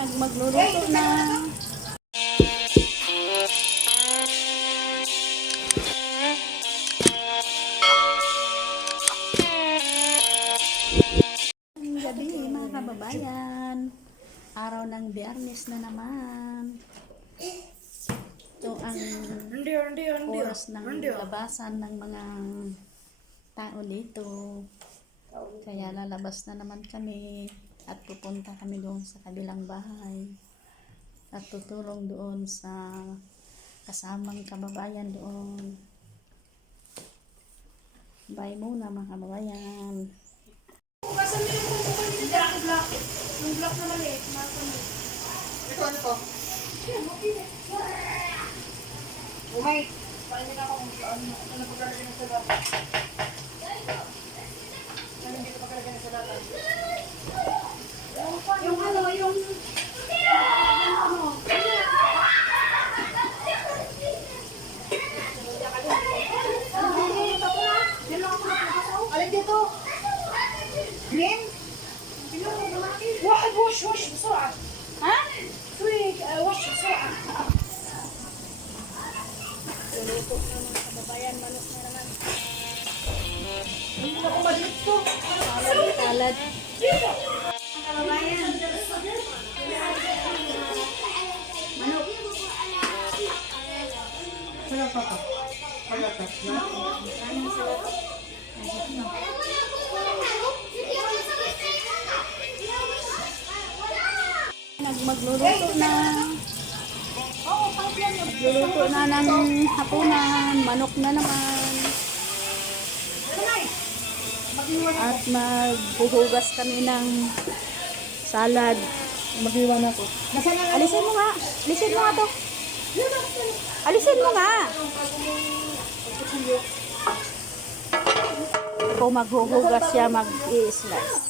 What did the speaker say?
Magluluto na. Gabi mga kababayan. Araw ng Biyernes na naman. Ito ang oras ng labasan ng mga tao dito. Kaya lalabas na naman kami at pupunta kami doon sa kabilang bahay at tutulong doon sa kasamang kababayan doon. Bye muna mga kababayan. Bukasan mo yung kukupan nila. Yung block na maliit. Ito ano to? Umay. Paano na akong ano pagkalagay ng salata? Ano hindi ko pagkalagay ng salata? Yung ano, yung alin dito? Green? Wash بسرعة. ها؟ سوي wash بسرعة. Luto na mga kababayan, manos na naman. Hindi ako madito. Salad. Kababayan. Manok. Salad pa pa. Salad pa. Anong salad? Magluluto na. Magluluto na ng hapunan. Manok na naman. At maghuhugas kami ng salad. Mag-iwan ako. Alisin mo nga. Alisin mo nga to. Alisin mo nga. Kung maghuhugas siya, mag-i-slice.